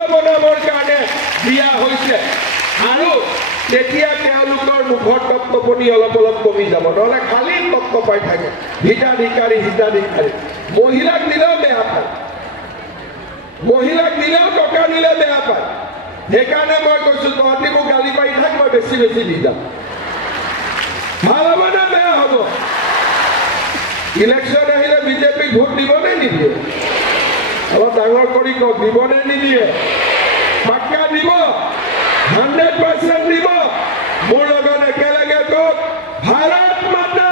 বনাবৰ কাৰণে দিয়া হৈছে আৰু তেতিয়া তেওঁলোকৰ মুখৰ তত্ত্বপনি অলপ অলপ কমি যাব নহ'লে খালি তত্ত্ব পাই থাকে হিতাধিকাৰী মহিলাক দিলেও বেয়া পায় মহিলাক দিলেও টকা দিলে বেয়া পায় সেইকাৰণে মই কৈছোঁ তহঁতি মোক গালি পাৰি থাক মই বেছি বেছি দি যাম ভাল হ'ব নে বেয়া হ'ব ইলেকশ্যন আহিলে বিজেপিক ভোট দিবনে নিদিয়ে অলপ ডাঙৰ কৰি কওক দিবনে নিদিয়ে পাক্কা দিব 100% দিব মোৰ লগত একেলগে কওক ভাৰত মাতা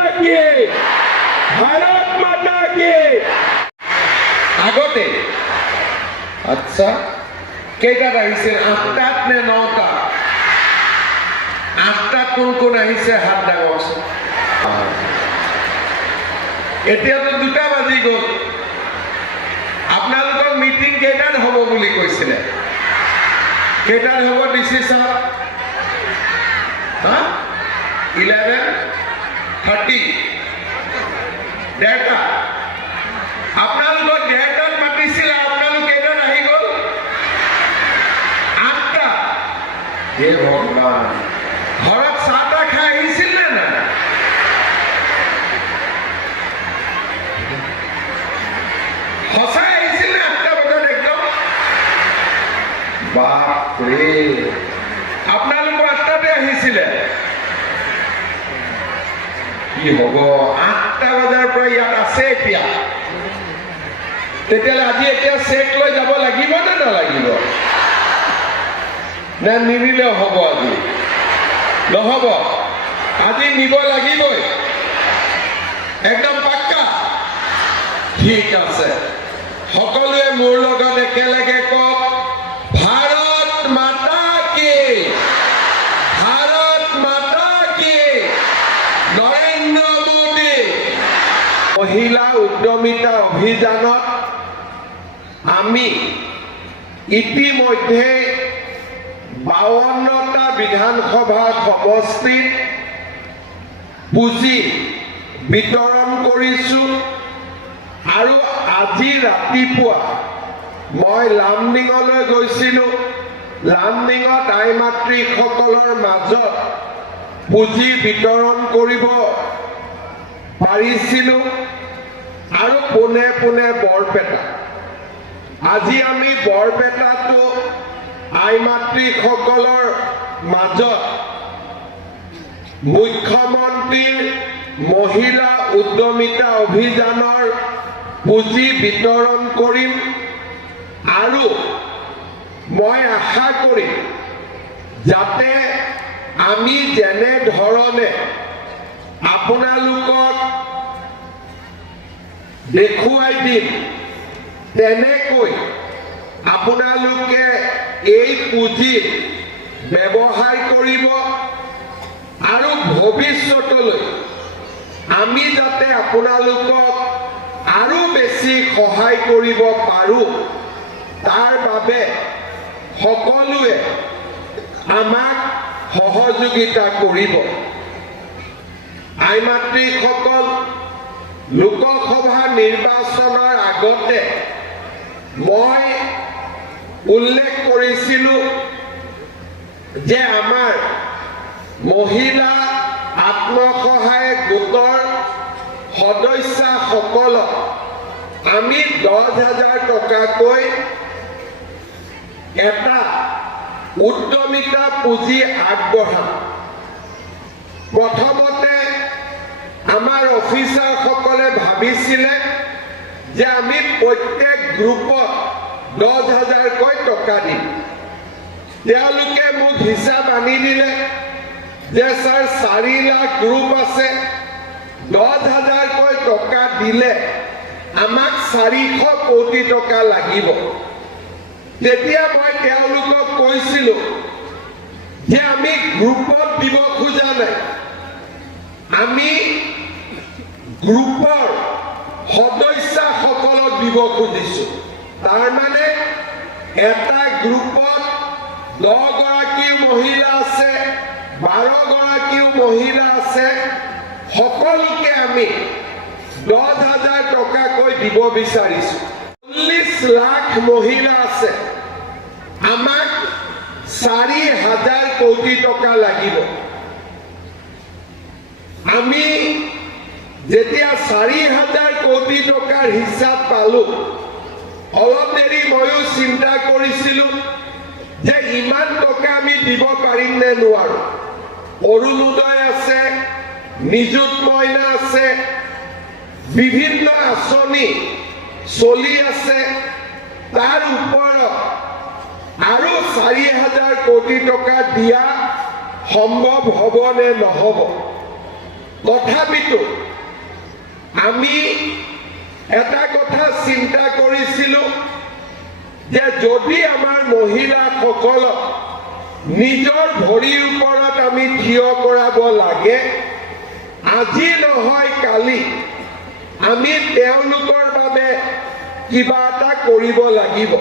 কি আগতে আচ্ছা কেইটাত আহিছে 8টাত নে 9টাত 8টাত কোন আহিছে হাত ডাঙৰচোন এতিয়াতো 2টা বাজি গ'ল আপোনালোকৰ মিটিং কেইটাত হ'ব বুলি কৈছিলে কেইটাত হ'ব ডিসি সাহেব 11:30 ডেটা আপোনালোকৰ ডেটাত মাতিছিলে আপোনালোক কেইটাত আহি গ'ল 8টা হে ভগৱান ঘৰত চাহটা খাই আহিছিল নে না সঁচাই আহিছিল নে 8টা বজাত একদম বাপৰে আপোনালোক 8টাতে আহিছিলে কি হ'ব 8টা বজাৰ পৰা ইয়াত আছে এতিয়া তেতিয়াহ'লে আজি এতিয়া চেক লৈ যাব লাগিব নে নালাগিব নে নিনিলেও হ'ব আজি নহ'ব আজি নিব লাগিবই একদম পাক্কা ঠিক আছে সকলোৱে মোৰ লগত একেলগে কওক ভাৰত মাতা কি নৰেন্দ্ৰ মোদী মহিলা উদ্যমিতা অভিযানত আমি ইতিমধ্যে 52টা বিধানসভা সমষ্টিত পুঁজি বিতৰণ কৰিছোঁ আৰু আজি ৰাতিপুৱা মই লামডিঙলৈ গৈছিলোঁ লামডিঙত আই মাতৃসকলৰ মাজত পুঁজি বিতৰণ কৰিব পাৰিছিলোঁ আৰু পোনে পোনে বৰপেটা আজি আমি বৰপেটাটো আই মাতৃসকলৰ মাজত মুখ্যমন্ত্ৰীৰ মহিলা উদ্যমিতা অভিযানৰ পুঁজি বিতৰণ কৰিম আৰু মই আশা কৰিম যাতে আমি যেনে ধৰণে আপোনালোকক দেখুৱাই দিম তেনেকৈ আপোনালোকে এই পুঁজি ব্যৱহাৰ কৰিব আৰু ভৱিষ্যতলৈ আমি যাতে আপোনালোকক আৰু বেছি সহায় কৰিব পাৰোঁ তাৰ বাবে সকলোৱে আমাক সহযোগিতা কৰিব আই মাতৃসকল লোকসভা নিৰ্বাচনৰ আগতে মই উল্লেখ কৰিছিলোঁ যে আমাৰ মহিলা আত্মসহায়ক গোটৰ সদস্যসকলক আমি 10,000 টকাকৈ এটা উদ্যমিতা পুঁজি আগবঢ়াম প্ৰথমতে আমাৰ অফিচাৰসকলে ভাবিছিলে যে আমি প্ৰত্যেক গ্ৰুপত 10,000কৈ টকা দিম তেওঁলোকে মোক হিচাপ আনি দিলে যে স্যাৰ 4 লাখ গ্ৰুপ আছে 10,000কৈ টকা দিলে আমাক 400 কোটি টকা লাগিব তেতিয়া মই তেওঁলোকক কৈছিলোঁ যে আমি গ্ৰুপত দিব খোজা নাই আমি গ্ৰুপৰ সদস্যসকলক দিব খুজিছোঁ তাৰ মানে এটা গ্ৰুপত 10 গৰাকী মহিলা আছে 12 গৰাকী মহিলা আছে সকলোকে আমি 10,000 টকাকৈ দিব বিচাৰিছোঁ 40 লাখ মহিলা আছে 4,000 কোটি টকা লাগিব। আমি যেতিয়া 4,000 কোটি টকাৰ হিচাপ পালো, অলপ দেৰি ময়ো চিন্তা কৰিছিলো যে ইমান টকা আমি দিব পাৰিম নে নোৱাৰো। অৰুণোদয় আছে, নিযুত মইনা আছে, বিভিন্ন আঁচনি চলি আছে, তাৰ ওপৰত আৰু 4,000 কোটি টকা দিয়া সম্ভৱ হ'ব নে নহ'ব। তথাপিতো আমি এটা কথা চিন্তা কৰিছিলো যে যদি আমাৰ মহিলাসকলক নিজৰ ভৰিৰ ওপৰত আমি থিয় কৰাব লাগে, আজি নহয় কালি আমি তেওঁলোকৰ বাবে কিবা এটা কৰিব লাগিব।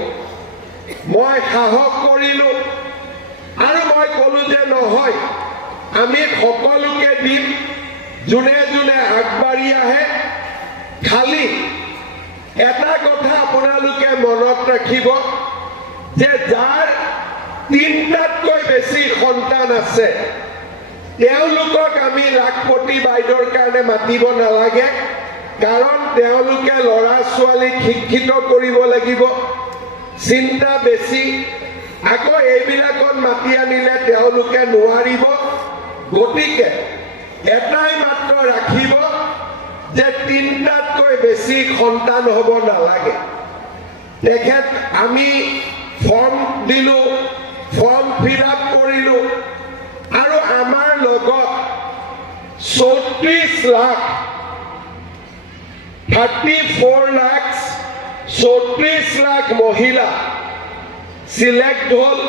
মই সাহস কৰিলো আৰু মই ক'লো যে নহয়, আমি সকলোকে দিম, যোনে যোনে আগবাঢ়ি আহে। খালি এটা কথা আপোনালোকে মনত ৰাখিব যে যাৰ 3টাতকৈ বেছি সন্তান আছে তেওঁলোকক আমি লাখপতি বাইদেউৰ কাৰণে মাতিব নালাগে, কাৰণ তেওঁলোকে ল'ৰা ছোৱালীক শিক্ষিত কৰিব লাগিব, চিন্তা বেছি। আকৌ এইবিলাকত মাতি আনিলে তেওঁলোকে নোৱাৰিব। গতিকে এটাই মাত্ৰ ৰাখিব যে 3টাতকৈ বেছি সন্তান হ'ব নালাগে। তেখেত আমি ফৰ্ম দিলো, ফৰ্ম ফিল আপ কৰিলো আৰু আমাৰ লগত 34 লাখ 34 লাখ মহিলা সিলেক্ট হ'ল।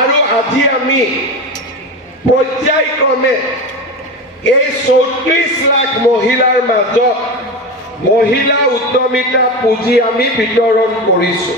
আৰু আজি আমি পৰ্যায়ক্ৰমে এই 34 লাখ মহিলাৰ মাজত মহিলা উদ্যমিতা পুঁজি আমি বিতৰণ কৰিছো।